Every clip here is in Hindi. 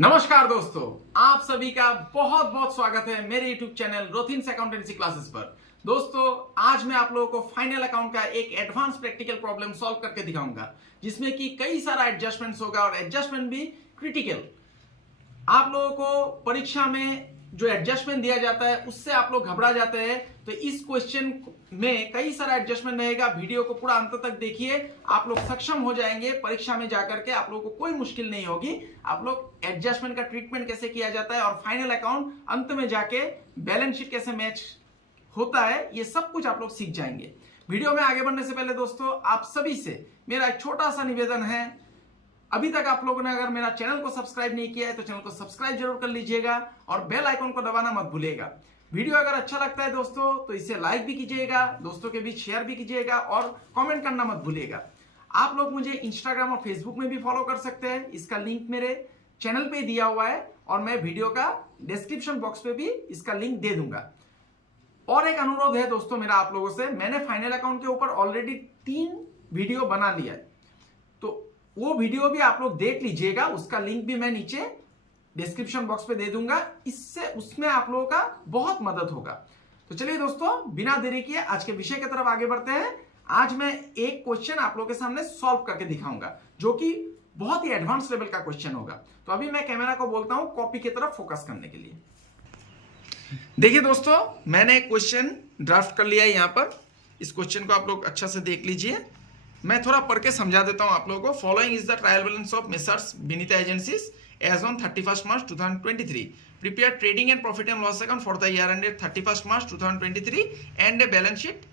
नमस्कार दोस्तों, आप सभी का बहुत बहुत स्वागत है मेरे YouTube चैनल रोथिन्स अकाउंटेंसी क्लासेस पर। दोस्तों, आज मैं आप लोगों को फाइनल अकाउंट का एक एडवांस प्रैक्टिकल प्रॉब्लम सॉल्व करके दिखाऊंगा, जिसमें कि कई सारा एडजस्टमेंट्स होगा और एडजस्टमेंट भी क्रिटिकल। आप लोगों को परीक्षा में जो एडजस्टमेंट दिया जाता है उससे आप लोग घबरा जाते हैं, तो इस क्वेश्चन में कई सारा एडजस्टमेंट रहेगा। वीडियो को पूरा अंत तक देखिए, आप लोग सक्षम हो जाएंगे परीक्षा में जाकर के। आप लोगों को कोई मुश्किल नहीं होगी। आप लोग एडजस्टमेंट का ट्रीटमेंट कैसे किया जाता है और फाइनल अकाउंट अंत में जाके बैलेंस शीट कैसे मैच होता है, ये सब कुछ आप लोग सीख जाएंगे। वीडियो में आगे बढ़ने से पहले दोस्तों, आप सभी से मेरा एक छोटा सा निवेदन है। अभी तक आप लोगों ने अगर मेरा चैनल को सब्सक्राइब नहीं किया है तो चैनल को सब्सक्राइब जरूर कर लीजिएगा और बेल आइकन को दबाना मत भूलिएगा। वीडियो अगर अच्छा लगता है दोस्तों तो इसे लाइक भी कीजिएगा, दोस्तों के बीच शेयर भी कीजिएगा और कमेंट करना मत भूलिएगा। आप लोग मुझे इंस्टाग्राम और फेसबुक में भी फॉलो कर सकते हैं। इसका लिंक मेरे चैनल पे दिया हुआ है और मैं वीडियो का डिस्क्रिप्शन बॉक्स पे भी इसका लिंक दे दूंगा। और एक अनुरोध है दोस्तों मेरा आप लोगों से, मैंने फाइनल अकाउंट के ऊपर ऑलरेडी 3 वीडियो बना लिया है, तो वो वीडियो भी आप लोग देख लीजिएगा। उसका लिंक भी मैं नीचे डिस्क्रिप्शन बॉक्स पे दे दूंगा। इससे उसमें आप लोगों का बहुत मदद होगा। तो चलिए दोस्तों, बिना देरी किए आज के विषय की तरफ आगे बढ़ते हैं। आज मैं एक क्वेश्चन आप लोगों के सामने सॉल्व करके दिखाऊंगा, जो कि बहुत ही एडवांस लेवल का क्वेश्चन होगा। तो अभी मैं कैमरा को बोलता हूं कॉपी की तरफ फोकस करने के लिए। देखिए दोस्तों, मैंने एक क्वेश्चन ड्राफ्ट कर लिया है यहाँ पर। इस क्वेश्चन को आप लोग अच्छा से देख लीजिए। मैं थोड़ा पढ़ के समझा देता हूं आप लोगों को। Following is the trial balance of Messrs Vinita agencies as on 31 March 2023. Prepare trading and profit and loss account for the year ended 31 March 2023 and a balance sheet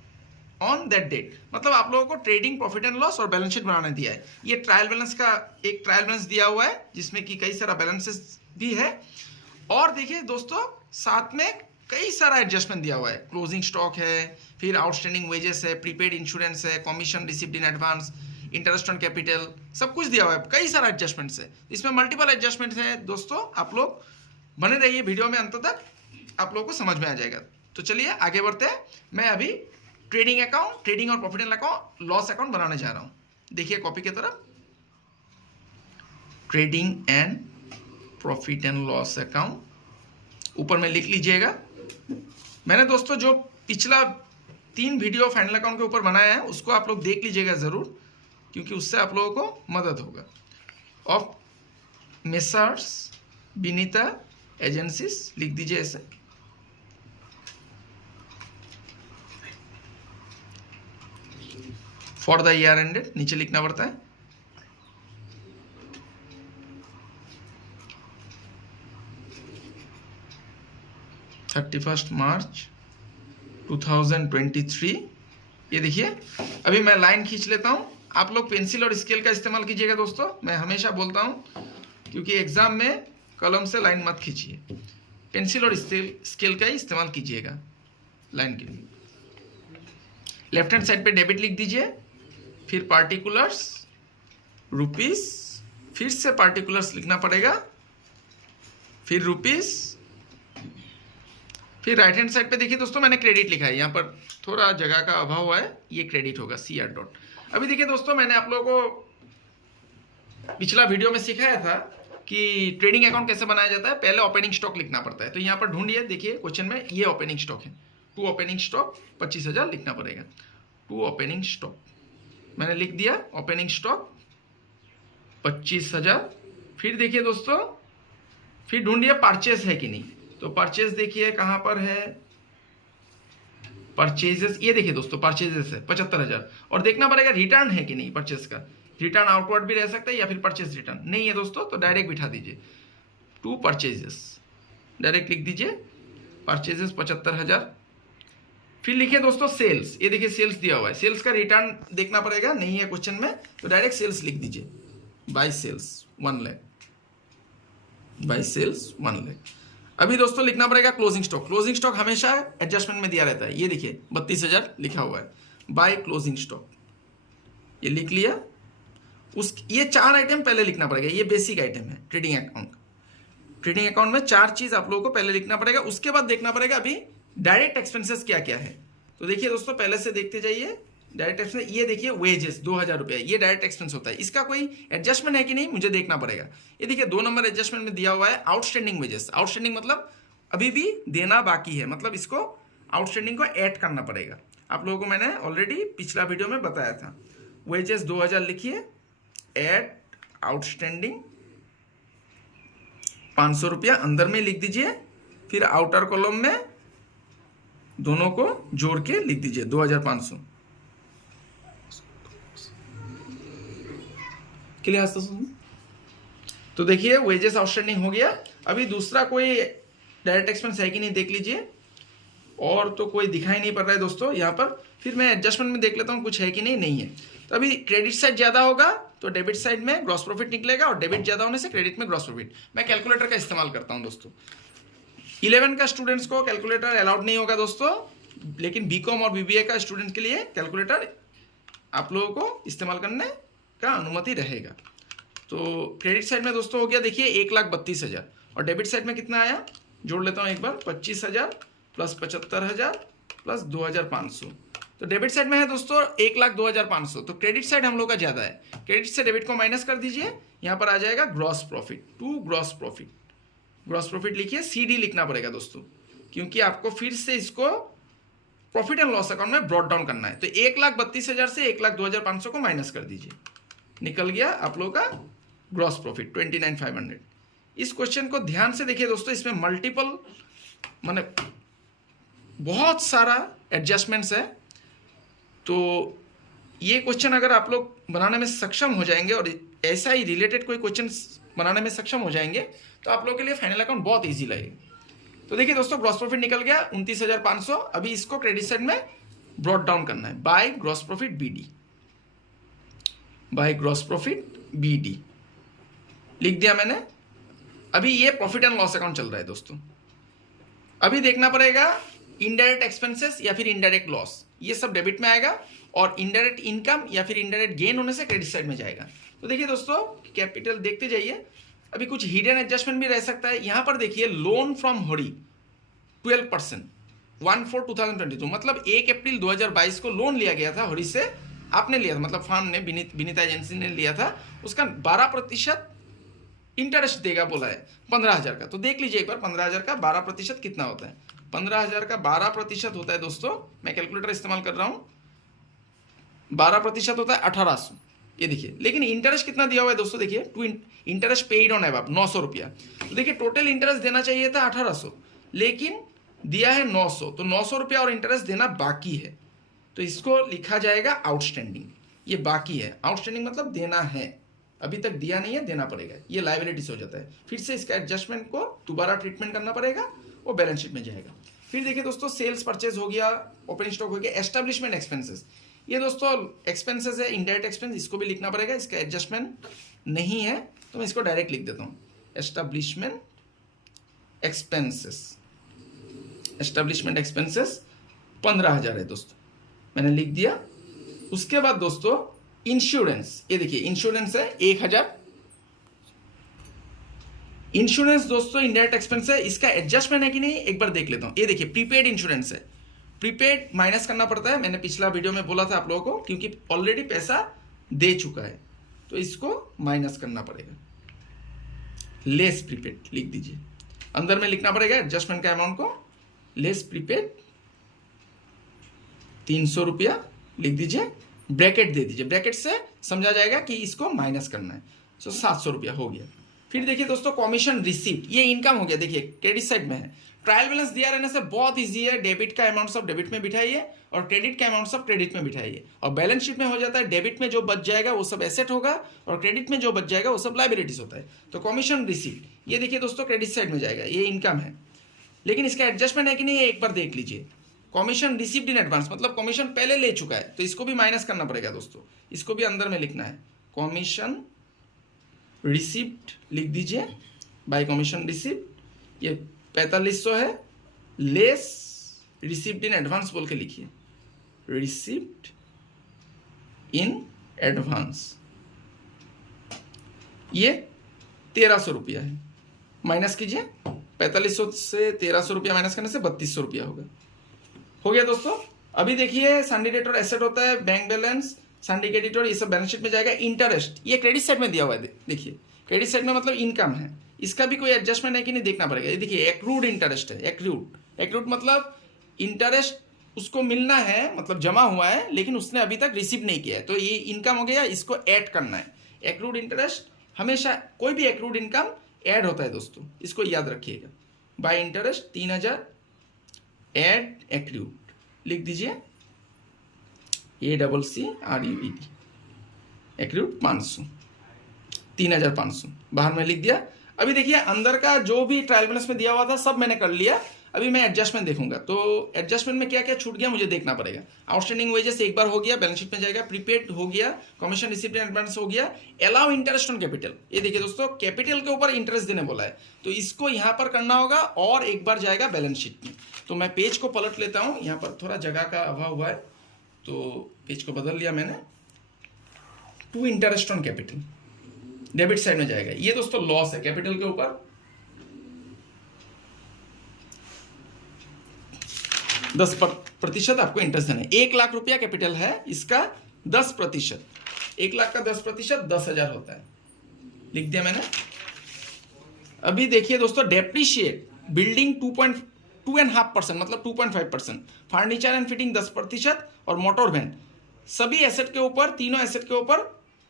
on that date. मतलब आप लोगों को ट्रेडिंग, प्रॉफिट एंड लॉस और बैलेंस शीट बनाने दिया है। ये ट्रायल बैलेंस का एक ट्रायल बैलेंस दिया हुआ है, जिसमें कि कई सारा बैलेंसेस भी है। और देखिए दोस्तों, साथ में कई सारा एडजस्टमेंट दिया हुआ है। क्लोजिंग स्टॉक है, फिर आउटस्टैंडिंग वेजेस है, प्रीपेड इंश्योरेंस है, commission received in advance, interest on capital, सब कुछ दिया हुआ है। कई सारा एडजस्टमेंट्स है, इसमें मल्टीपल एडजस्टमेंट्स हैं दोस्तों। आप लोग बने रहिए वीडियो में, अंत तक आप लोगों को समझ में आ जाएगा। तो चलिए आगे बढ़ते हैं। मैं अभी ट्रेडिंग अकाउंट, ट्रेडिंग और profit and account, loss account बनाने जा रहा हूँ। देखिए कॉपी की तरफ, trading and profit and loss account ऊपर में लिख लीजिएगा। मैंने दोस्तों जो पिछला 3 वीडियो फाइनल अकाउंट के ऊपर बनाया है, उसको आप लोग देख लीजिएगा ज़रूर, क्योंकि उससे आप लोगों को मदद होगा। ऑफ मेसर्स विनीता एजेंसीज लिख दीजिए ऐसे। फॉर द ईयर एंडेड नीचे लिखना पड़ता है। मार्च 2023। ये देखिए, अभी मैं लाइन खींच लेता हूँ। आप लोग पेंसिल और स्केल का इस्तेमाल कीजिएगा दोस्तों। मैं हमेशा बोलता हूँ, क्योंकि एग्जाम में कलम से लाइन मत खींचिए, पेंसिल और स्केल का ही इस्तेमाल कीजिएगा लाइन के लिए। लेफ्ट हैंड साइड पे डेबिट लिख दीजिए, फिर पार्टिकुलर्स रुपीस, फिर से पार्टिकुलर्स लिखना पड़ेगा, फिर रुपीस, फिर राइट हैंड साइड पे देखिए दोस्तों, मैंने क्रेडिट लिखा है। यहाँ पर थोड़ा जगह का अभाव हुआ है, ये क्रेडिट होगा CR डॉट। अभी देखिए दोस्तों, मैंने आप लोगों को पिछला वीडियो में सिखाया था कि ट्रेडिंग अकाउंट कैसे बनाया जाता है। पहले ओपनिंग स्टॉक लिखना पड़ता है, तो यहाँ पर ढूंढिए। देखिए क्वेश्चन में ये ओपनिंग स्टॉक है, 2 ओपनिंग स्टॉक 25,000 लिखना पड़ेगा। 2 ओपनिंग स्टॉक मैंने लिख दिया। Opening stock 25,000। फिर देखिए दोस्तों, फिर ढूंढिए परचेज है कि नहीं। तो परचेज देखिए कहां पर है, परचेजेस। ये देखिए दोस्तों, परचेजेस है 75,000। और देखना पड़ेगा रिटर्न है कि नहीं परचेज का। रिटर्न आउटवर्ड भी रह सकता है या फिर परचेज रिटर्न नहीं है दोस्तों, तो डायरेक्ट बिठा दीजिए 2 परचेजेस, डायरेक्ट लिख दीजिए परचेजेस 75,000। फिर लिखिए दोस्तों सेल्स। ये देखिए सेल्स दिया हुआ है, सेल्स का रिटर्न देखना पड़ेगा, नहीं है क्वेश्चन में, तो डायरेक्ट सेल्स लिख दीजिए। By sales 1 lakh, by sales 1 lakh. अभी दोस्तों लिखना पड़ेगा क्लोजिंग स्टॉक। क्लोजिंग स्टॉक हमेशा एडजस्टमेंट में दिया रहता है। ये देखिए 32,000 लिखा हुआ है, बाय क्लोजिंग स्टॉक, ये लिख लिया। ये 4 आइटम पहले लिखना पड़ेगा। ये बेसिक आइटम है ट्रेडिंग अकाउंट। ट्रेडिंग अकाउंट में 4 चीज आप लोगों को पहले लिखना पड़ेगा। उसके बाद देखना पड़ेगा अभी डायरेक्ट एक्सपेंसेस क्या क्या है। तो देखिए दोस्तों, पहले से देखते जाइए। डायरेक्ट एक्सपेंस, ये देखिए वेजेस 2000 रुपया, ये डायरेक्ट एक्सपेंस होता है। इसका कोई एडजस्टमेंट है कि नहीं मुझे देखना पड़ेगा। ये देखिए 2 नंबर एडजस्टमेंट में दिया हुआ है आउटस्टैंडिंग वेजेस। आउटस्टैंडिंग मतलब अभी भी देना बाकी है, मतलब इसको आउटस्टैंडिंग को ऐड करना पड़ेगा। आप लोगों को मैंने ऑलरेडी पिछला वीडियो में बताया था। वेजेस 2000 लिखिए, ऐड आउटस्टैंडिंग 500 रुपया अंदर में लिख दीजिए, फिर आउटर कॉलम में दोनों को जोड़ के लिख दीजिए 2500। क्लियर है दोस्तों? तो देखिए वेजेस आउटस्टैंडिंग हो गया। अभी दूसरा कोई डायरेक्ट एक्सपेंस है कि नहीं देख लीजिए, और तो कोई दिखाई नहीं पड़ रहा है दोस्तों यहाँ पर। फिर मैं एडजस्टमेंट में देख लेता हूँ कुछ है कि नहीं, नहीं है। तो अभी क्रेडिट साइड ज्यादा होगा तो डेबिट साइड में ग्रॉस प्रॉफिट निकलेगा, और डेबिट ज्यादा होने से क्रेडिट में ग्रॉस प्रॉफिट। मैं कैलकुलेटर का इस्तेमाल करता हूँ दोस्तों। 11 का स्टूडेंट्स को कैलकुलेटर अलाउड नहीं होगा दोस्तों, लेकिन बीकॉम और बीबीए का स्टूडेंट के लिए कैलकुलेटर आप लोगों को इस्तेमाल करने का अनुमति रहेगा। तो क्रेडिट साइड में दोस्तों हो गया देखिए 1,32,000, और डेबिट साइड में कितना आया जोड़ लेता हूँ एक बार, 25,000 प्लस 75,000 प्लस 2,500। तो डेबिट साइड में है दोस्तों 1,02,500। तो क्रेडिट साइड हम लोग का ज्यादा है। क्रेडिट से डेबिट को माइनस कर दीजिए, यहाँ पर आ जाएगा gross profit, to gross profit. Gross profit लिखिए, सीडी लिखना पड़ेगा दोस्तों, क्योंकि आपको फिर से इसको प्रॉफिट एंड लॉस अकाउंट में ब्रॉट डाउन करना है। तो 1,32,000 से 1,02,500 को माइनस कर दीजिए, निकल गया आप लोग का ग्रॉस प्रॉफिट 29,500। इस क्वेश्चन को ध्यान से देखिए दोस्तों, इसमें मल्टीपल माने बहुत सारा एडजस्टमेंट्स है। तो ये क्वेश्चन अगर आप लोग बनाने में सक्षम हो जाएंगे और ऐसा ही रिलेटेड कोई क्वेश्चन बनाने में सक्षम हो जाएंगे तो आप लोगों के लिए फाइनल अकाउंट बहुत इजी लगेगा। तो देखिए दोस्तों ग्रॉस प्रॉफिट निकल गया 29,500। अभी इसको क्रेडिट साइड में ब्रॉट डाउन करना है by gross profit BD, by gross profit BD लिख दिया मैंने। अभी ये प्रॉफिट एंड लॉस अकाउंट चल रहा है दोस्तों। अभी देखना पड़ेगा इनडायरेक्ट एक्सपेंसेस या फिर इनडायरेक्ट लॉस, ये सब डेबिट में आएगा, और इनडायरेक्ट इनकम या फिर इनडायरेक्ट गेन होने से क्रेडिट साइड में जाएगा। तो देखिए दोस्तों कैपिटल देखते जाइए। अभी कुछ हिडन एडजस्टमेंट भी रह सकता है। यहां पर देखिए लोन फ्रॉम होरी 12%, 1/4/2022, मतलब 1 अप्रैल 2022 को लोन लिया गया था होरी से, आपने लिया था, मतलब फर्म ने, विनीता एजेंसी ने लिया था। उसका 12% इंटरेस्ट देगा बोला है 15,000 का। तो देख लीजिए एक बार 15,000 का 12% कितना होता है। 15,000 का 12% होता है दोस्तों, मैं कैलकुलेटर इस्तेमाल कर रहा हूं, 12% होता है 1,800, ये देखिए। लेकिन इंटरेस्ट कितना दिया हुआ है दोस्तों, देखिए to interest paid on above 900 रुपया। तो देखिए टोटल इंटरेस्ट देना चाहिए था 1,800, लेकिन दिया है 900, तो 900 रुपया और इंटरेस्ट देना बाकी है। तो इसको लिखा जाएगा आउटस्टैंडिंग, ये बाकी है। आउटस्टैंडिंग मतलब देना है, अभी तक दिया नहीं है, देना पड़ेगा, ये लायबिलिटीज हो जाता है। फिर से इसका एडजस्टमेंट को दोबारा ट्रीटमेंट करना पड़ेगा, वो बैलेंस शीट में जाएगा। फिर देखिए दोस्तों सेल्स परचेज हो गया, ओपनिंग स्टॉक हो गया, एस्टेब्लिशमेंट एक्सपेंसेस, ये दोस्तों एक्सपेंसेस है, इनडायरेक्ट एक्सपेंस, इसको भी लिखना पड़ेगा। इसका एडजस्टमेंट नहीं है तो मैं इसको डायरेक्ट लिख देता हूँ, एस्टेब्लिशमेंट एक्सपेंसेस। एस्टेब्लिशमेंट एक्सपेंसेस 15,000 है दोस्तों, मैंने लिख दिया। उसके बाद दोस्तों इंश्योरेंस, ये देखिए इंश्योरेंस है 1,000। इंश्योरेंस दोस्तों इनडायरेक्ट एक्सपेंस है, इसका एडजस्टमेंट है कि नहीं एक बार देख लेता हूं। ये देखिए प्रीपेड इंश्योरेंस है, प्रीपेड माइनस करना पड़ता है, मैंने पिछला वीडियो में बोला था आप लोगों को, क्योंकि ऑलरेडी पैसा दे चुका है तो इसको माइनस करना पड़ेगा। लेस प्रीपेड लिख दीजिए, अंदर में लिखना पड़ेगा एडजस्टमेंट का अमाउंट को, लेस प्रीपेड 300 रुपया लिख दीजिए, ब्रैकेट दे दीजिए, ब्रैकेट से समझा जाएगा कि इसको माइनस करना है। तो 700 रुपया हो गया। फिर देखिए दोस्तों कमीशन रिसीप्ट, ये इनकम हो गया, देखिए क्रेडिट साइड में है। ट्रायल बैलेंस दिया रहने से बहुत इजी है, डेबिट का अमाउंट सब डेबिट में बिठाइए और क्रेडिट का अमाउंट सब क्रेडिट में बिठाइए, और बैलेंस शीट में हो जाता है डेबिट में जो बच जाएगा वो सब एसेट होगा और क्रेडिट में जो बच जाएगा वो सब लायबिलिटीज होता है। तो कमीशन रिसीप्ट ये देखिए दोस्तों क्रेडिट साइड में जाएगा, ये इनकम है, लेकिन इसका एडजस्टमेंट है कि नहीं एक बार देख लीजिए। कमीशन रिसीव्ड इन एडवांस मतलब कमीशन पहले ले चुका है, तो इसको भी माइनस करना पड़ेगा दोस्तों, इसको भी अंदर में लिखना है। कमीशन रिसीप्ट लिख दीजिए, बाय कमीशन रिसीप्ट, ये 4500 है, लेस रिसीप्ट इन एडवांस बोल के लिखिए, रिसीप्ट इन एडवांस, ये 1300 रुपया है, माइनस कीजिए। 4500 से 1300 रुपया माइनस करने से 3200 रुपया होगा। हो गया दोस्तों। अभी देखिए संडे डेटर एसेट होता है, बैंक बैलेंस, संडे क्रेडिटर, ये सब बैलेंस शीट में जाएगा। इंटरेस्ट ये क्रेडिट साइड में दिया हुआ है, देखिए क्रेडिट साइड में मतलब इनकम है, इसका भी कोई एडजस्टमेंट है कि नहीं देखना पड़ेगा। ये देखिए एक्रूड इंटरेस्ट है, एक्रूड मतलब इंटरेस्ट उसको मिलना है, मतलब जमा हुआ है लेकिन उसने अभी तक रिसीव नहीं किया है, तो ये इनकम हो गया, इसको ऐड करना है। एक्रूड इंटरेस्ट हमेशा, कोई भी एक्रूड इनकम ऐड होता है दोस्तों, इसको याद रखिएगा। बाय इंटरेस्ट 3000 ऐड एक्रूड लिख दीजिए, ACCRUED, एक्रूड 500, 3500 बाहर में लिख दिया। अभी देखिए अंदर का जो भी ट्रायल बैलेंस में दिया हुआ था सब मैंने कर लिया। अभी मैं एडजस्टमेंट देखूंगा, तो एडजस्टमेंट में क्या क्या छूट गया मुझे देखना पड़ेगा। आउटस्टैंडिंग वेजेस एक बार हो गया, बैलेंस शीट में जाएगा। प्रीपेड हो गया, कमीशन रिसीव्ड इन एडवांस हो गया। अलाउ इंटरेस्ट ऑन कैपिटल, ये देखिए दोस्तों कैपिटल के ऊपर इंटरेस्ट देने बोला है, तो इसको यहाँ पर करना होगा और एक बार जाएगा बैलेंस शीट में। तो मैं पेज को पलट लेता हूँ, यहाँ पर थोड़ा जगह का अभाव हुआ है तो पेज को बदल लिया मैंने। To interest on capital debit side में जाएगा। ये दोस्तों लॉस है कैपिटल के ऊपर, 10% आपको इंटरेस्ट देना है। 1 लाख रुपया कैपिटल है, इसका 10%, 1 लाख का 10% 10,000 होता है, लिख दिया मैंने। अभी देखिए दोस्तों डेप्रीशिएट बिल्डिंग 2.5% मतलब 2.5%, फर्नीचर एंड फिटिंग 10% और मोटर वैन सभी एसेट के ऊपर, तीनों एसेट के ऊपर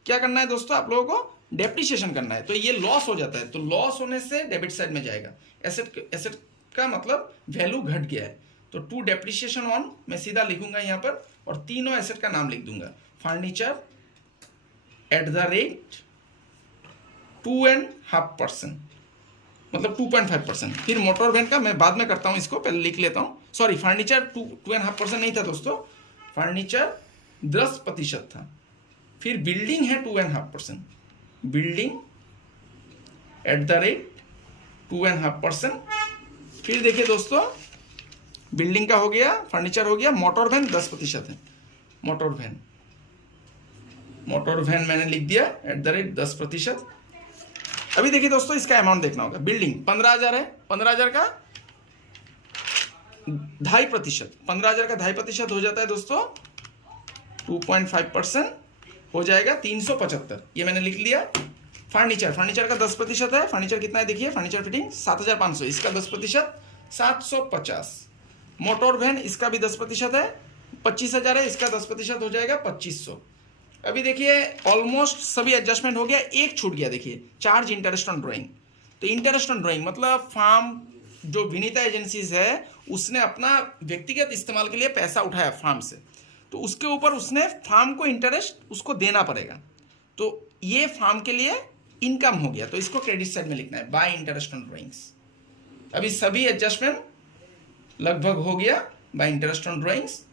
क्या करना है दोस्तों, आप लोगों को डेप्रीशिएशन करना है। तो ये लॉस हो जाता है, तो लॉस होने से डेबिट साइड में जाएगा। एसेट का मतलब वैल्यू घट गया है, तो टू डेप्रीशिएशन ऑन मैं सीधा लिखूंगा यहाँ पर और तीनों एसेट का नाम लिख दूंगा। फर्नीचर @ 2.5% मतलब 2.5%। फिर मोटर वैन का मैं बाद में करता हूं, इसको पहले लिख लेता हूं। सॉरी, फर्नीचर 2.5% नहीं था दोस्तों, फर्नीचर 10% था। फिर बिल्डिंग है 2.5%, बिल्डिंग @ 2.5%। फिर देखिए दोस्तों बिल्डिंग का हो गया, फर्नीचर हो गया, मोटर वैन 10% है, मोटर वैन मैंने लिख दिया @ 10%। अभी देखिए दोस्तों इसका अमाउंट देखना होगा। बिल्डिंग 15,000 है, 15,000 का 2.5%, 15,000 का 2.5% हो जाता है दोस्तों 2.5% हो जाएगा 375, ये मैंने लिख लिया। फर्नीचर का 10% है, फर्नीचर कितना है देखिए, फर्नीचर फिटिंग 7,500, इसका 10% 750। मोटर वैन इसका भी 10% है, 25,000 है, इसका 10% हो जाएगा 2,500। अभी देखिए ऑलमोस्ट सभी एडजस्टमेंट हो गया, एक छूट गया देखिए, चार्ज इंटरेस्ट ऑन ड्राइंग। तो इंटरेस्ट ऑन ड्राइंग मतलब फार्म जो विनीता एजेंसीज है उसने अपना व्यक्तिगत इस्तेमाल के लिए पैसा उठाया फार्म से, तो उसके ऊपर उसने फार्म को इंटरेस्ट उसको देना पड़ेगा, तो ये फार्म के लिए इनकम हो गया, तो इसको क्रेडिट साइड में लिखना है, बाय इंटरेस्ट ऑन ड्राइंग्स। अभी सभी एडजस्टमेंट लगभग हो गया। बाय इंटरेस्ट ऑन ड्राइंग्स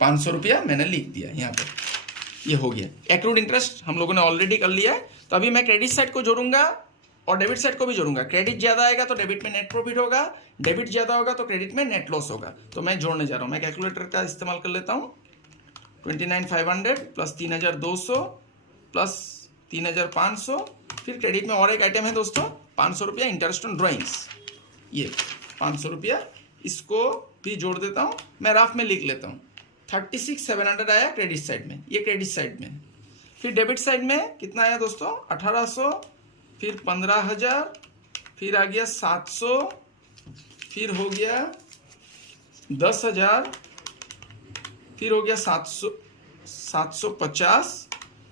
500 रुपया मैंने लिख दिया यहाँ पर, ये हो गया। एक्रूड इंटरेस्ट हम लोगों ने ऑलरेडी कर लिया है, तो अभी मैं क्रेडिट साइड को जोड़ूंगा और डेबिट साइड को भी जोड़ूंगा। क्रेडिट ज्यादा आएगा तो डेबिट में नेट प्रॉफिट होगा, डेबिट ज्यादा होगा तो क्रेडिट में नेट लॉस होगा। तो मैं जोड़ने जा रहा हूँ, मैं कैलकुलेटर का इस्तेमाल कर लेता हूँ। 29,500 प्लस 3,200 प्लस 3,500, फिर क्रेडिट में और एक आइटम है दोस्तों 500 रुपया इंटरेस्ट ऑन ड्राइंग्स, ये 500 रुपया, इसको भी जोड़ देता हूँ, मैं रफ में लिख लेता हूँ। 36,700 आया क्रेडिट साइड में, ये क्रेडिट साइड में। फिर डेबिट साइड में कितना आया दोस्तों 1,800, फिर 15,000, फिर आ गया 700, फिर हो गया 10,000, फिर हो गया 750,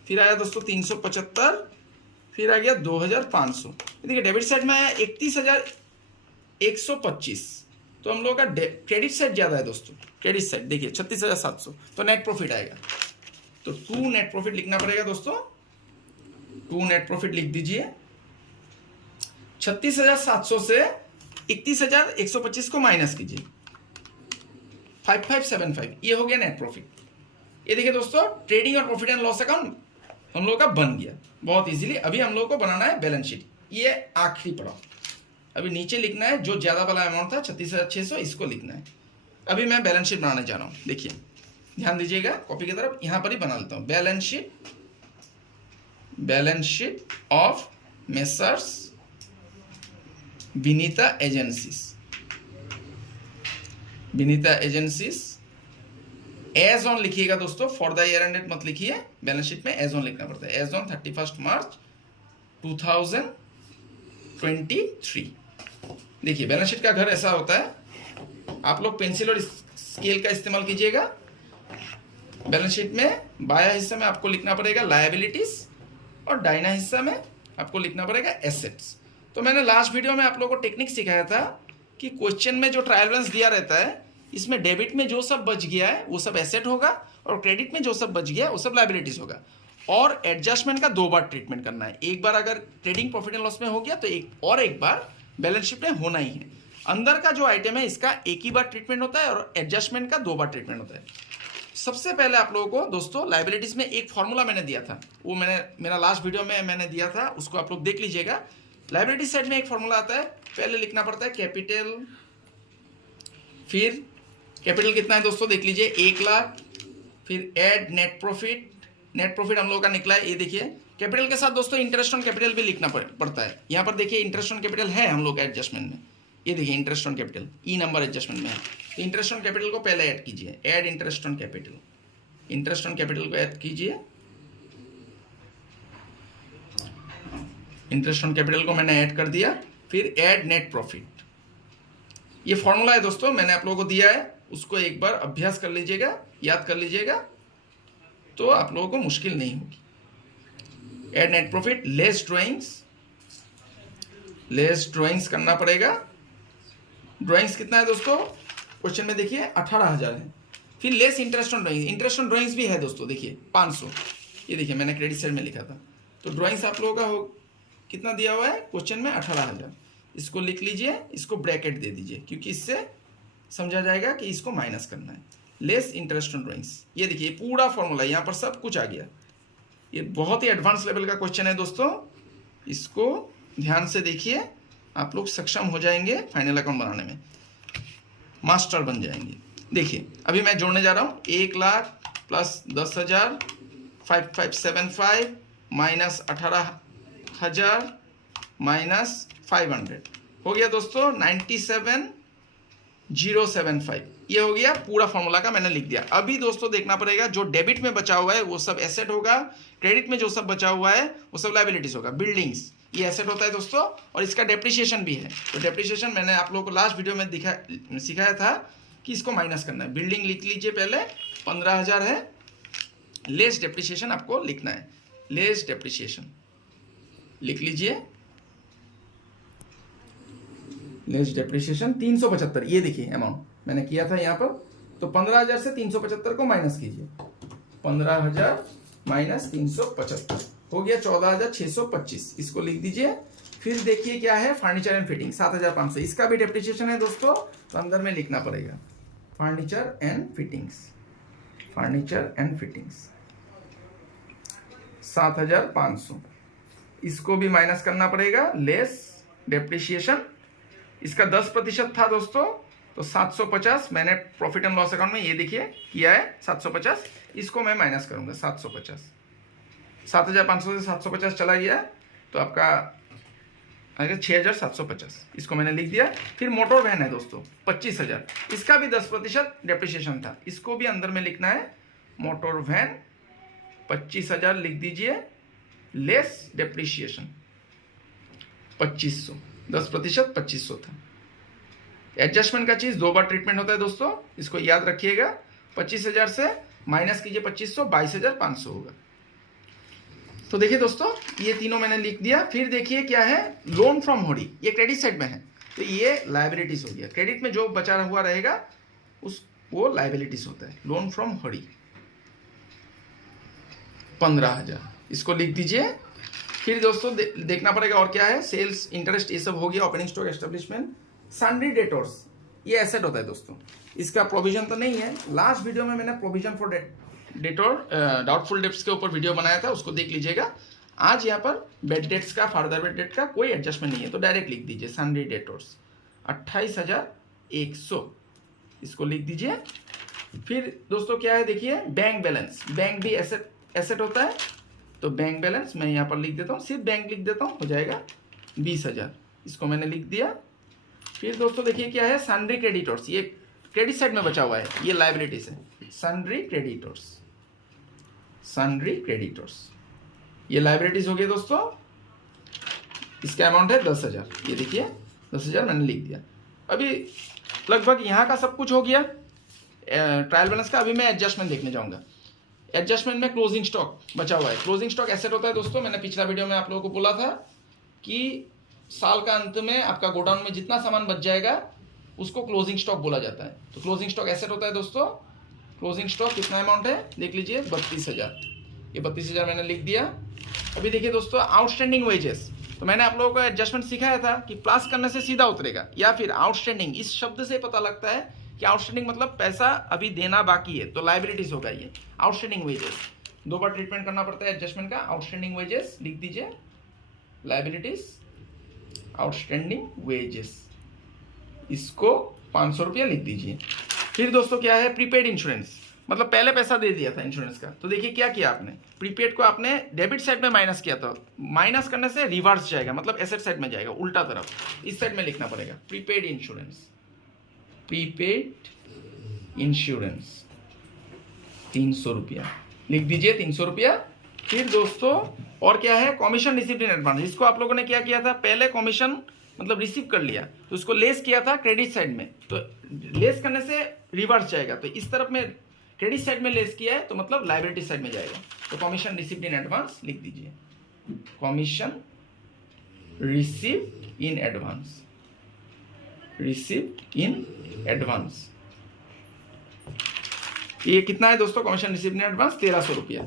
फिर आया दोस्तों 375, फिर आ गया 2,500। देखिए डेबिट साइड में आया 31,125, तो हम लोगों का क्रेडिट साइड ज्यादा है दोस्तों। क्रेडिट साइड देखिए 36,700, तो नेट प्रॉफिट आएगा, तो 2 नेट प्रॉफिट लिखना पड़ेगा दोस्तों। 2 नेट प्रॉफिट लिख दीजिए। 36,700 से 31,125 को माइनस कीजिए, 5,575, ये हो गया नेट प्रॉफिट। ये देखिए दोस्तों ट्रेडिंग और प्रॉफिट एंड लॉस अकाउंट हम लोगों का बन गया बहुत इजीली। अभी हम लोगों को बनाना है बैलेंस शीट, ये आखिरी पड़ाव। अभी नीचे लिखना है जो ज्यादा वाला अमाउंट था 36,600, इसको लिखना है। अभी मैं बैलेंस शीट बनाने जा रहा हूं, देखिए ध्यान दीजिएगा कॉपी की तरफ, यहां पर ही बना लेता हूं। Balance sheet of Messrs Vinita agencies. Vinita agencies as on लिखिएगा दोस्तों, फॉर द ईयर एंडेड मत लिखिए, बैलेंस शीट में एज ऑन लिखना पड़ता है। As on 31 March 2023। देखिए बैलेंस शीट का घर ऐसा होता है, आप लोग पेंसिल और स्केल का इस्तेमाल कीजिएगा। बैलेंस शीट में बाया हिस्सा में आपको लिखना पड़ेगा लायबिलिटीज और दाहिना हिस्सा में आपको लिखना पड़ेगा एसेट्स। तो मैंने लास्ट वीडियो में आप लोगों को टेक्निक सिखाया था कि क्वेश्चन में जो ट्रायल बैलेंस दिया रहता है, इसमें डेबिट में जो सब बच गया है वो सब एसेट होगा और क्रेडिट में जो सब बच गया है वो सब लायबिलिटीज होगा। और एडजस्टमेंट का 2 बार ट्रीटमेंट करना है, एक बार अगर ट्रेडिंग प्रॉफिट एंड लॉस में हो गया तो एक बार बैलेंस शीट में होना ही है। अंदर का जो आइटम है इसका एक ही बार ट्रीटमेंट होता है और एडजस्टमेंट का 2 बार ट्रीटमेंट होता है। सबसे पहले आप लोगों को दोस्तों लायबिलिटीज में एक फॉर्मूला मैंने दिया था, वो मेरा लास्ट वीडियो में मैंने दिया था, उसको आप लोग देख लीजिएगा। लायबिलिटीज साइड में एक फॉर्मूला आता है, पहले लिखना पड़ता है कैपिटल, फिर कैपिटल कितना है दोस्तों देख लीजिए 1 लाख, फिर add net profit. Net profit हम लोगों का निकला है, ये देखिए। कैपिटल के साथ दोस्तों इंटरेस्ट ऑन कैपिटल भी लिखना पड़ता है। यहाँ पर देखिए इंटरेस्ट ऑन कैपिटल है हम लोग का एडजस्टमेंट में, ये देखिए interest on capital E number adjustment में है। तो इंटरेस्ट ऑन कैपिटल को पहले ऐड कीजिए, add interest on capital. Interest on capital को ऐड कीजिए, इंटरेस्ट ऑन कैपिटल को मैंने ऐड कर दिया, फिर ऐड नेट प्रॉफिट। ये फॉर्मूला है दोस्तों, मैंने आप लोगों को दिया है, उसको एक बार अभ्यास कर लीजिएगा, याद कर लीजिएगा, तो आप लोगों को मुश्किल नहीं होगी। Add net profit, less drawings करना पड़ेगा। ड्राइंग्स कितना है दोस्तों क्वेश्चन में देखिए 18,000 है। फिर less interest on drawings, interest on drawings भी है दोस्तों, देखिए 500, ये देखिए मैंने क्रेडिट साइड में लिखा था। तो ड्राइंग्स आप लोगों का कितना दिया हुआ है क्वेश्चन में 18,000। इसको लिख लीजिए, इसको ब्रैकेट दे दीजिए, क्योंकि इससे समझा जाएगा कि इसको माइनस करना है। लेस इंटरेस्ट ऑन ड्राइंग्स, ये देखिए पूरा फॉर्मूला, यहाँ पर सब कुछ आ गया। ये बहुत ही एडवांस लेवल का क्वेश्चन है दोस्तों, इसको ध्यान से देखिए, आप लोग सक्षम हो जाएंगे फाइनल अकाउंट बनाने में, मास्टर बन जाएंगे। देखिए अभी मैं जोड़ने जा रहा हूँ, 1 लाख प्लस 10,000, 5575 माइनस 18,000 माइनस 500 हो गया दोस्तों 97,075। ये हो गया पूरा फॉर्मूला का मैंने लिख दिया। अभी दोस्तों देखना पड़ेगा जो डेबिट में बचा हुआ है वो सब एसेट होगा, क्रेडिट में जो सब बचा हुआ है वो सब लायबिलिटीज होगा। बिल्डिंग्स ये एसेट होता है दोस्तों, और इसका डेप्रिसिएशन भी है। तो डेप्रिसिएशन मैंने आप लोगों को लास्ट वीडियो में सिखाया था कि इसको माइनस करना है। बिल्डिंग लिख लीजिए पहले 15,000 है, लेस डेप्रिसिएशन आपको लिखना है, लेस डेप्रिसिएशन लिख लीजिए, लेस डेप्रिसिएशन 375। ये देखिए अमाउंट मैंने किया था यहाँ पर, तो 15,000 से 375 को माइनस कीजिए, 15,000 माइनस 375 हो गया 14,625। इसको लिख दीजिए। फिर देखिए क्या है, फर्नीचर एंड फिटिंग 7,500, इसका भी डेप्रिसिएशन है दोस्तों, तो अंदर में लिखना पड़ेगा furniture and fittings, furniture and fittings 7,500, इसको भी माइनस करना पड़ेगा, लेस डेप्रिसिएशन। इसका 10% था दोस्तों, तो 750 मैंने प्रॉफिट एंड लॉस अकाउंट में ये देखिए किया है 750, इसको मैं माइनस करूंगा 750, 7,500 से 750 चला गया, तो आपका आएगा 6,750, इसको मैंने लिख दिया। फिर मोटर वैन है दोस्तों 25,000, इसका भी 10% डेप्रिसिएशन था, इसको भी अंदर में लिखना है, मोटर वैन 25,000 लिख दीजिए, लेस डेप्रिसिएशन 2500, 10% 2500 था। एडजस्टमेंट का चीज 2 बार ट्रीटमेंट होता है दोस्तों, इसको याद रखिएगा। 25,000 से माइनस कीजिए 2500, 22,500 होगा। तो देखिए दोस्तों ये तीनों मैंने लिख दिया। फिर देखिए क्या है, लोन फ्रॉम होडी, ये क्रेडिट साइड में है, तो ये लायबिलिटीज हो गया। क्रेडिट में जो बचा हुआ रहेगा वो लायबिलिटीज होता है। लोन फ्रॉम होडी 15,000, इसको लिख दीजिए। फिर दोस्तों देखना पड़ेगा और क्या है, सेल्स इंटरेस्ट ये सब हो गया, opening stock establishment. Sundry debtors ये एसेट होता है दोस्तों, इसका प्रोविजन तो नहीं है। लास्ट वीडियो में मैंने provision for debtor doubtful debts के ऊपर वीडियो बनाया था, उसको देख लीजिएगा। आज यहाँ पर बेड डेट्स का, फर्दर बेड डेट का कोई एडजस्टमेंट नहीं है, तो डायरेक्ट लिख दीजिए सन्ड्री डेटर्स 28,100, इसको लिख दीजिए। फिर दोस्तों क्या है देखिए, बैंक बैलेंस, बैंक भी एसेट होता है, तो बैंक बैलेंस मैं यहाँ पर लिख देता हूँ, सिर्फ बैंक लिख देता हूँ, हो जाएगा 20,000, इसको मैंने लिख दिया। फिर दोस्तों देखिए क्या है, सन्ड्री क्रेडिटर्स, ये क्रेडिट साइड में बचा हुआ है ये लायबिलिटीज है, सन्ड्री क्रेडिटर्स, सन्ड्री क्रेडिटर्स, ये लायबिलिटीज हो गई दोस्तों। इसका अमाउंट है 10,000, ये देखिए 10,000 मैंने लिख दिया। अभी लगभग यहाँ का सब कुछ हो गया ट्रायल बैलेंस का। अभी मैं एडजस्टमेंट देखने जाऊँगा। एडजस्टमेंट में क्लोजिंग स्टॉक बचा हुआ है। क्लोजिंग स्टॉक एसेट होता है दोस्तों, मैंने पिछला वीडियो में आप लोगों को बोला था कि साल का अंत में आपका गोडाउन में जितना सामान बच जाएगा उसको क्लोजिंग स्टॉक बोला जाता है। तो क्लोजिंग स्टॉक एसेट होता है दोस्तों। क्लोजिंग स्टॉक कितना अमाउंट है देख लीजिए, 32,000, ये 32,000 मैंने लिख दिया। अभी देखिए दोस्तों आउटस्टैंडिंग वेजेस, तो मैंने आप लोगों को एडजस्टमेंट सिखाया था कि प्लस करने से सीधा उतरेगा या फिर आउटस्टैंडिंग, इस शब्द से पता लगता है कि आउटस्टैंडिंग मतलब पैसा अभी देना बाकी है, तो लायबिलिटीज होगा ये। आउटस्टैंडिंग वेजेस 2 बार ट्रीटमेंट करना पड़ता है एडजस्टमेंट का। आउटस्टैंडिंग वेजेस लिख दीजिए, लायबिलिटीज आउटस्टैंडिंग वेजेस, इसको 500 रुपया लिख दीजिए। फिर दोस्तों क्या है, प्रीपेड इंश्योरेंस, मतलब पहले पैसा दे दिया था इंश्योरेंस का, तो देखिए क्या किया आपने, प्रीपेड को आपने डेबिट साइड में माइनस किया था। माइनस करने से रिवर्स जाएगा, मतलब एसेट साइड में जाएगा, उल्टा तरफ, इस साइड में लिखना पड़ेगा। प्रीपेड इंश्योरेंस, प्रीपेड इंश्योरेंस 300 रुपया लिख दीजिए, 300 रुपया। फिर दोस्तों और क्या है, कमीशन रिसीव्ड इन एडवांस, इसको आप लोगों ने क्या किया था, पहले कमीशन मतलब रिसीव कर लिया तो उसको लेस किया था क्रेडिट साइड में, तो लेस करने से रिवर्स जाएगा, तो इस तरफ में क्रेडिट साइड में लेस किया है तो मतलब लायबिलिटी साइड में जाएगा। तो कमीशन रिसीव्ड इन एडवांस लिख दीजिए, commission received in advance, received in advance, ये कितना है दोस्तों, कमीशन रिसीव्ड इन एडवांस 1300 रुपया।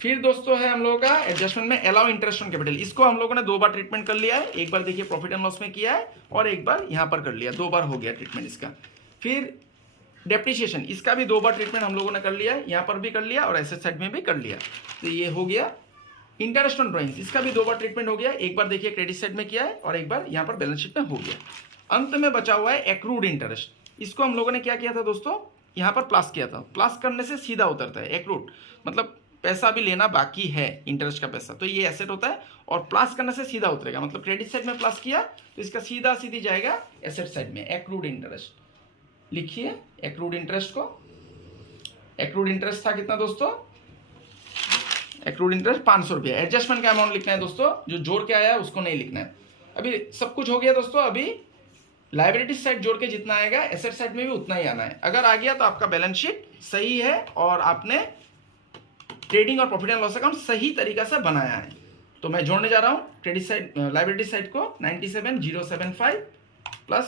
फिर दोस्तों है हम लोगों का एडजस्टमेंट में अलाउ इंटरेस्ट ऑन कैपिटल, इसको हम लोगों ने 2 बार ट्रीटमेंट कर लिया है। एक बार देखिए प्रॉफिट एंड लॉस में किया है और एक बार यहां पर कर लिया, 2 बार हो गया ट्रीटमेंट इसका। फिर डेप्रिसिएशन, इसका भी 2 बार ट्रीटमेंट हम लोगों ने कर लिया है, यहाँ पर भी कर लिया और एसेट साइड में भी कर लिया, तो ये हो गया। इंटरेस्ट ऑन ड्रॉइंग्स, इसका भी 2 बार ट्रीटमेंट हो गया, एक बार देखिए क्रेडिट साइड में किया है और एक बार यहाँ पर बैलेंस शीट में हो गया। अंत में बचा हुआ है एक्रूड इंटरेस्ट, इसको हम लोगों ने क्या किया था दोस्तों, यहाँ पर प्लस किया था। प्लस करने से सीधा उतरता है, एक्रूड मतलब पैसा भी लेना बाकी है इंटरेस्ट का पैसा, तो ये एसेट होता है और प्लस करने से सीधा उतरेगा, मतलब क्रेडिट साइड में प्लस किया तो इसका सीधा सीधी जाएगा एसेट साइड में। एक्रूड इंटरेस्ट लिखिए, एक्रूड इंटरेस्ट को, एक्रूड इंटरेस्ट था कितना दोस्तों, एक्रूड इंटरेस्ट 500 रुपया। एडजस्टमेंट का अमाउंट लिखना है दोस्तों, जो जोड़ के आया है उसको नहीं लिखना है। अभी सब कुछ हो गया दोस्तों, अभी लायबिलिटी साइड जोड़ के जितना आएगा एसेट साइड में भी उतना ही आना है। अगर आ गया तो आपका बैलेंस शीट सही है और आपने ट्रेडिंग और प्रॉफिट एंड लॉस अकाउंट सही तरीका से बनाया है। तो मैं जोड़ने जा रहा हूं क्रेडिट साइड, लायबिलिटी साइड को 97,075 प्लस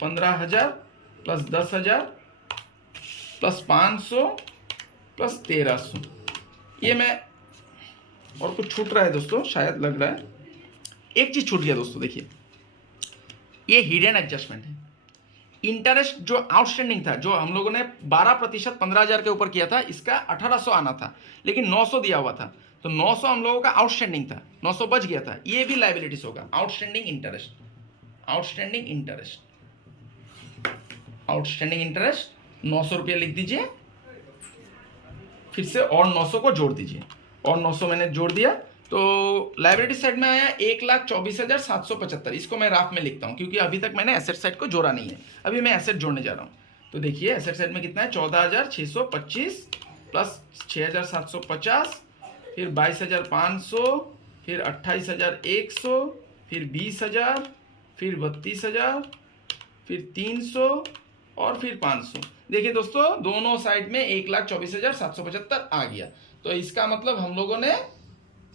15,000 प्लस 10,000 प्लस 500 प्लस 1,300, ये मैं, और कुछ छूट रहा है दोस्तों शायद, लग रहा है एक चीज छूट गया दोस्तों, देखिए ये हिडन एडजस्टमेंट है। इंटरेस्ट जो आउटस्टैंडिंग था, जो हम लोगों ने 12% 15,000 के ऊपर किया था, इसका 1,800 आना था लेकिन 900 दिया हुआ था, तो 900 हम लोगों का आउटस्टैंडिंग था, 900 बच गया था, ये भी लायबिलिटीज होगा। Outstanding interest, outstanding interest, outstanding interest 900 रुपया लिख दीजिए। फिर से और 900 को जोड़ दीजिए, और 900 मैंने जोड़ दिया तो लायबिलिटी साइड में आया 1,24,775। इसको मैं राफ में लिखता हूं क्योंकि अभी तक मैंने एसेट साइड को जोड़ा नहीं है, अभी मैं एसेट जोड़ने जा रहा हूं। तो देखिए एसेट साइड में कितना है, 14,625 प्लस 6,750, फिर 22,500, फिर 28,100, फिर 20,000, फिर 32,000, फिर 300 और फिर 500। देखिए दोस्तों दोनों साइड में 1,24,775 आ गया। तो इसका मतलब हम लोगों ने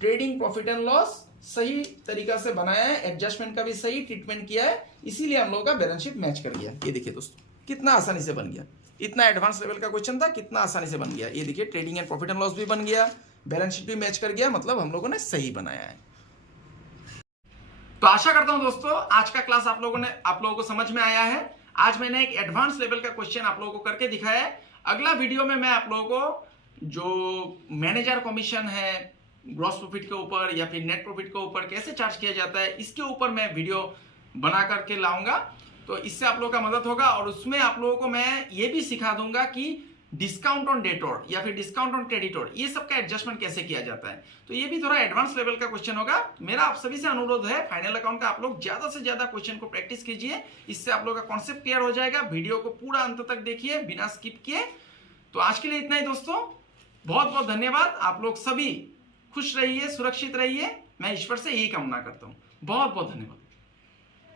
ट्रेडिंग प्रॉफिट एंड लॉस सही तरीका से बनाया है, एडजस्टमेंट का भी सही ट्रीटमेंट किया है, इसीलिए हम लोगों का बैलेंस शीट मैच कर गया। ये देखिए दोस्तों कितना आसानी से बन गया, इतना एडवांस लेवल का क्वेश्चन था, कितना आसानी से बन गया। ये देखिए trading and profit and loss भी बन गया, बैलेंस शीट भी मैच कर गया, मतलब हम लोगों ने सही बनाया है। तो आशा करता हूं दोस्तों आज का क्लास आप लोगों को समझ में आया है। आज मैंने एक एडवांस लेवल का क्वेश्चन आप लोगों को करके दिखाया है। अगला वीडियो में मैं आप लोगों को जो मैनेजर कमीशन है ग्रॉस प्रॉफिट के ऊपर या फिर नेट प्रॉफिट के ऊपर कैसे चार्ज किया जाता है, इसके ऊपर मैं वीडियो बना करके लाऊंगा, तो इससे आप लोगों का मदद होगा। और उसमें आप लोगों को मैं ये भी सिखा दूंगा कि डिस्काउंट ऑन डेटोर या फिर डिस्काउंट ऑन क्रेडिटोर, ये सब का एडजस्टमेंट कैसे किया जाता है। तो ये भी थोड़ा एडवांस लेवल का क्वेश्चन होगा। मेरा आप सभी से अनुरोध है, फाइनल अकाउंट का आप लोग ज्यादा से ज्यादा क्वेश्चन को प्रैक्टिस कीजिए, इससे आप लोग का कॉन्सेप्ट क्लियर हो जाएगा। वीडियो को पूरा अंत तक देखिए बिना स्किप किए। तो आज के लिए इतना ही दोस्तों, बहुत बहुत धन्यवाद। आप लोग सभी खुश रहिए, सुरक्षित रहिए, मैं ईश्वर से यही कामना करता हूँ। बहुत बहुत धन्यवाद।